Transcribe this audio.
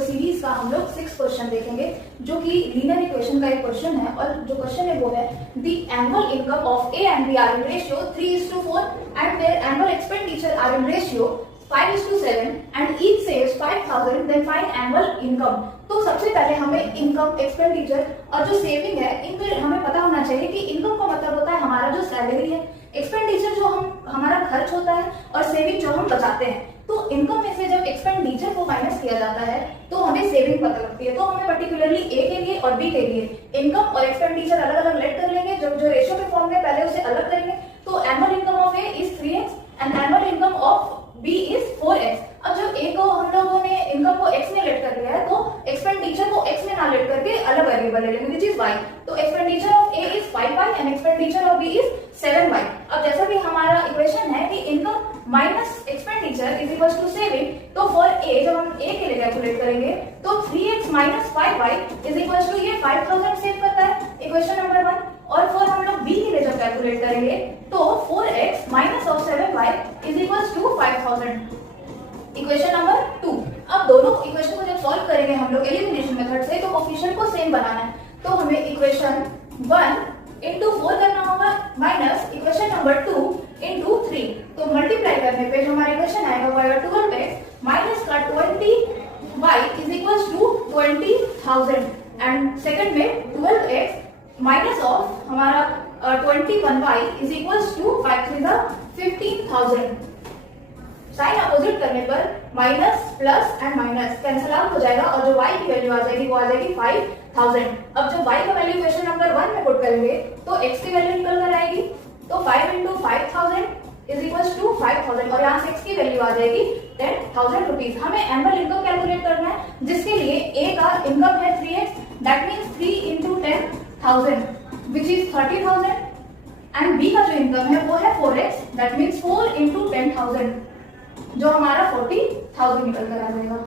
Series का हम लोग 6 क्वेश्चन देखेंगे जो कि लीनियर इक्वेशन का एक क्वेश्चन है। और जो क्वेश्चन है वो है the annual income of A and B are in ratio 3:4 and their annual expenditure are in ratio 5:7 and each saves 5,000 then find annual income. तो सबसे पहले हमें इनकम, एक्सपेंडिचर और जो सेविंग है इन पे हमें पता होना चाहिए कि इनकम का मतलब होता है हमारा जो सैलरी है, एक्सपेंडिचर जो हमारा खर्च होता है और सेविंग जो हम बचाते हैं। तो इनकम में से जब एक्सपेंडिचर को माइनस किया जाता है तो हमें सेविंग पता लगती है। तो हमें पर्टिकुलरली ए के लिए और बी के लिए इनकम और एक्सपेंडिचर अलग अलग लेट कर लेंगे। जब जो रेशियो के फॉर्म में पहले उसे अलग करेंगे तो annual income of A is 3x and annual income of B is 4x। अब जब ए को हम लोगों ने इनकम को x में लेट कर लिया है तो एक्सपेंडिचर को x में ना लेट करके अलग वेरिएबल ले लेंगे विच इज y। तो expenditure of A is 5y and expenditure of B is 7y। अब जैसा कि हमारा इक्वेशन है कि income minus expenditure is equal to saving, तो फॉर ए जब हम ए के लिए कैलकुलेट करेंगे तो 3x minus 5y is equal to ये 5,000 सेव करता है, इक्वेशन नंबर 1। और फॉर हम लोग बी के लिए जब कैलकुलेट करेंगे तो 4x minus of 7y is equal to 5,000, equation number 2। अब दोनों इक्वेशन को जब सॉल्व करेंगे हम लोग एलिमिनेशन मेथड से तो कोफिशिएंट को सेम बनाना है। तो हमें इक्वेशन 1 into 4 करना होगा माइनस इक्वेशन नंबर 2 into 3। तो मल्टीप्लाई करने पे जो हमारा इक्वेशन आएगा वो आएगा 12x माइनस का 20y is equal to 20,000 and second में 12x माइनस ऑफ हमारा 21y is equal to 5 3 15,000। Sign opposite करने पर minus plus and minus cancel out हो जाएगा और जो y की वैल्यू आ जाएगी वो आ जाएगी 5,000। अब जब y का वैल्यू इक्वेशन नंबर 1 में पुट करेंगे तो x की वैल्यू निकल कर आएगी। तो 5 into 5,000 इज इक्वल टू 5,000 और यहाँ से x की वैल्यू आ जाएगी 10,000 रुपीज। हमें एनुअल इनकम कैलकुलेट करना है जिसके लिए a का इनकम है 3x, that means 3 into 10,000 which is 30,000 and b का जो इनकम है वो है 4x, दैट मीन्स 4 into 10,000 जो हमारा 40,000 निकल कर आ जाएगा।